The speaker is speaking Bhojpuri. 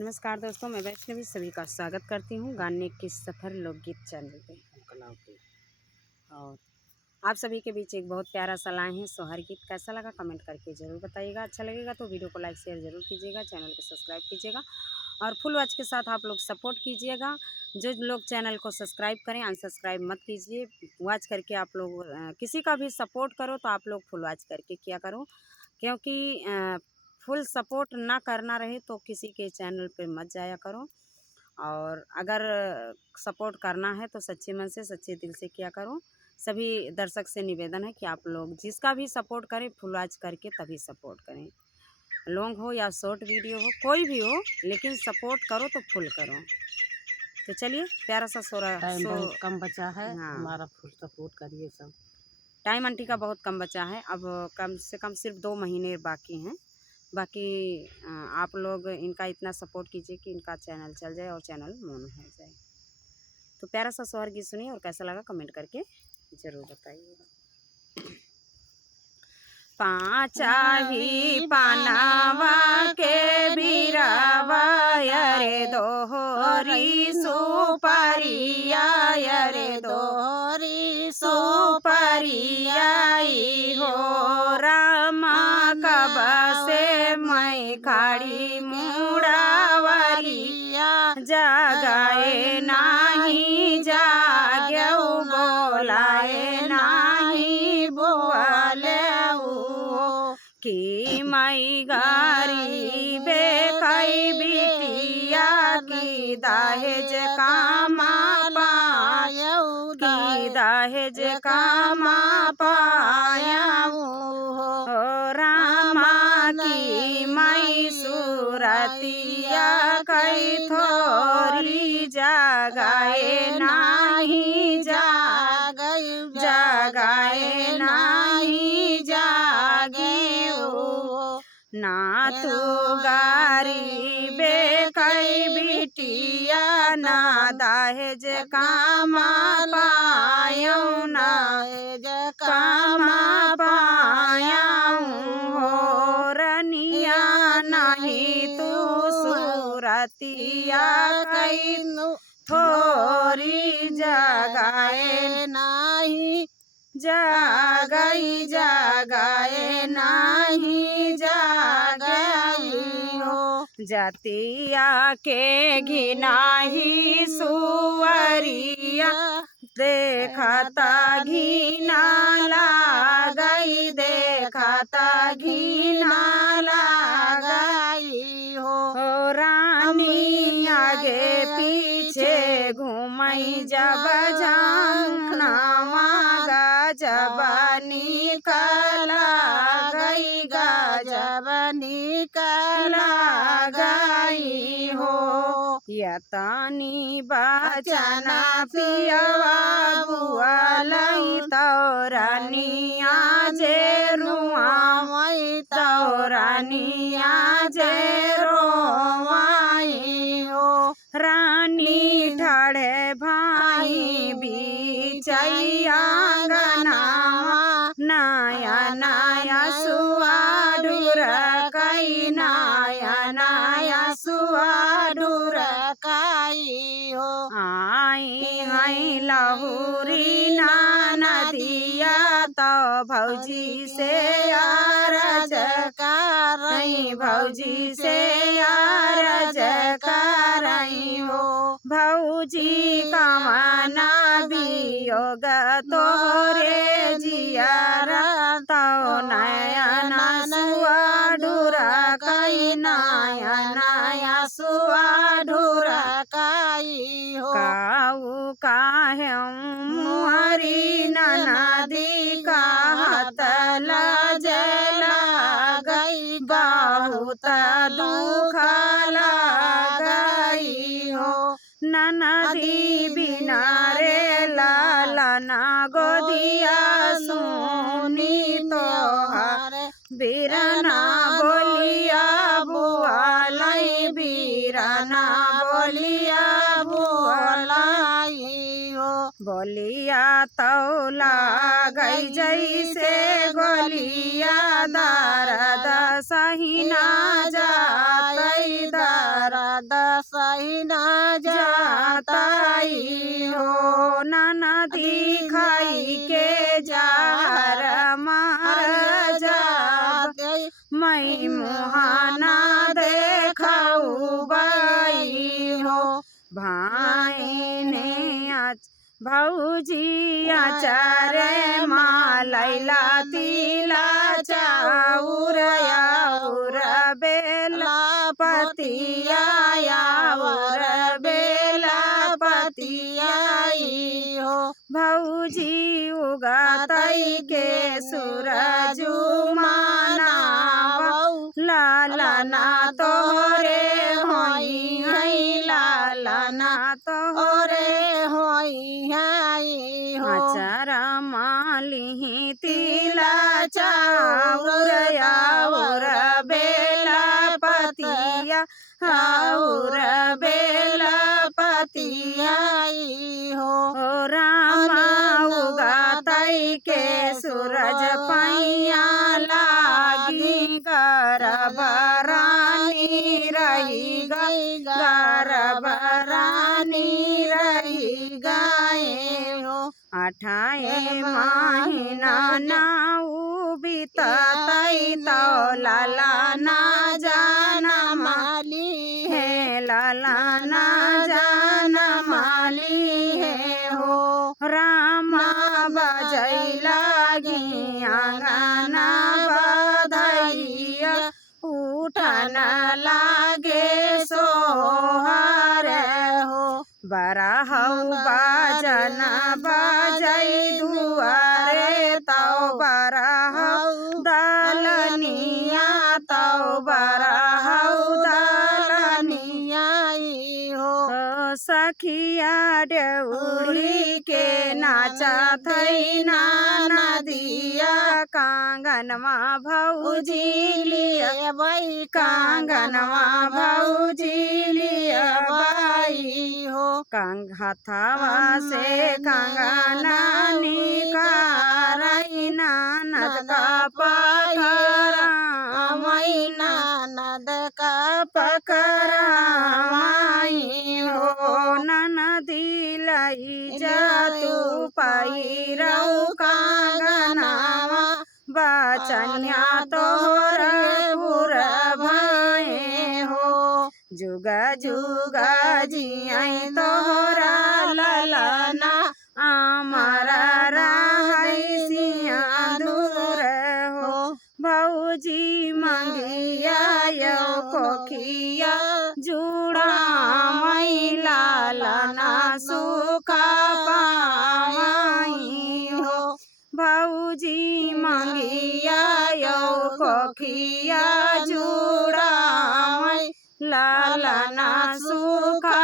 नमस्कार दोस्तों, मैं वैष्णवी सभी का स्वागत करती हूँ गाने के सफ़र लोकगीत चैनल पे। और आप सभी के बीच एक बहुत प्यारा सा लाए हैं सोहर गीत। कैसा लगा कमेंट करके ज़रूर बताइएगा। अच्छा लगेगा तो वीडियो को लाइक शेयर ज़रूर कीजिएगा, चैनल को सब्सक्राइब कीजिएगा और फुल वॉच के साथ आप लोग सपोर्ट कीजिएगा। जो लोग चैनल को सब्सक्राइब करें अनसब्सक्राइब मत कीजिए। वॉच करके आप लोग किसी का भी सपोर्ट करो तो आप लोग फुल वॉच करके किया करो, क्योंकि फुल सपोर्ट ना करना रहे तो किसी के चैनल पे मत जाया करो। और अगर सपोर्ट करना है तो सच्चे मन से सच्चे दिल से किया करो। सभी दर्शक से निवेदन है कि आप लोग जिसका भी सपोर्ट करें फुल वॉच करके तभी सपोर्ट करें। लॉन्ग हो या शॉर्ट वीडियो हो, कोई भी हो, लेकिन सपोर्ट करो तो फुल करो। तो चलिए प्यारा सा टाइम बहुत कम बचा है। हाँ, हमारा फुल सपोर्ट करिए सब। टाइम आंटी का बहुत कम बचा है। अब कम से कम सिर्फ 2 महीने बाकी हैं। बाकी आप लोग इनका इतना सपोर्ट कीजिए कि इनका चैनल चल जाए और चैनल मोन हो जाए। तो प्यारा सा सोहर गीत सुनिए और कैसा लगा कमेंट करके ज़रूर बताइएगा। पाँचाही पानावा के बीरावा रे दोहरी सुपारिया रे दोहरी सुपारियाई हो रामा कब से मैं खाड़ी मुड़ावरिया जगाए नाही जाग्यऊ बोलाए नाही बोले कि मई गरीबे कई बिटिया की दहेज कामा पायऊ की दहेज कामा पायऊ हो रामा की मई सूरतिया कई थोरी जगाए नाही जगाए नाही जागी ना तू गरीबे कई बिटिया ना दहेज कामा पायऊ ना कामा पायऊ हो रनिया नहीं तू सूरतिया कई थोरी जगाए नाही जगाए नाही जगाई हो जातिया के घिनाही सुवरिया देखता घिना लागई देखता घिना लागई हो रानी आगे पीछे घूमई जब झांकना मागा जब निकला गई जब निकला गई हो यतानी बचना पियवा बुआलई तौरानिया जे रुआवई तौरानिया जे रोवाई हो रानी ठाड़े भाई बीचैया गनावा नाया नाया सुआडुर कई नाया नाया सुआडुर कई हो आई हई लहुरी नदिया तो भौजी से आरज करई भौजी से आरज करई हो भौजी कमाना वियोग तोरे जियारा तो नयन सुआडुर कई नया नया सुआडुर कई हो काऊ काहे मुहरी नदी का हतल जला गई बहुत दुख लगई हो नदी बिना रे लालना गोदिया सुनी तो हर बीरना बोलिया बुआलई बीरना बोलिया बुआलई हो। बोलिया तौला गई जैसे गोलिया दर्द सहिना जातई दर्द सहिना जातई हो ननदी खाई के जहर मार जात मैं मुहाना देखऊ बई हो भाई ने आज भौजी आचारे मालैला तिला चाउर याउर बेला पतिया याउर बेला पतियाई हो भौजी उगातई के सूरज मानावऊ लालना तोरे होई है लालना तोरे आचारा माली तिला चाउर याउर बेला पतिया हाउर बेला पतियाई हो रामा उगातई के सूरज पैया लागी गरबरानी रही गई गरबरानी रही गए हो 8 महीना नाऊ बीततई तो लाला ना जाना माली है लाला ना जाना माली है हो रामा बजै लागी आंगना बधैया उठन लागे सोहर हो बरहऊ बाजन बजै दुआरे तौ बरहऊ दलनिया तौ बरहऊ दलनिया हो सखिया डेउड़ी के नाचत ना नदिया कांगनवा भौजी लिया बई कांगनवा भौजी लिया बई हो हथवा से कंगना निकारई ननद का पकड़ा मैना नद का पकड़ा हो ननदी लई जातू पैरऊ कांगनावा बचनिया तोहरे पुर भये हो जुगा जुगा जियई तोहरा ललना आमरा रहई सिया दूर हो भौजी मंगिया यो कोखिया जुड़ा मई लालना सुखा पाई हो भौजी मंगिया यो कोखिया जुड़ा मई लालना सुखा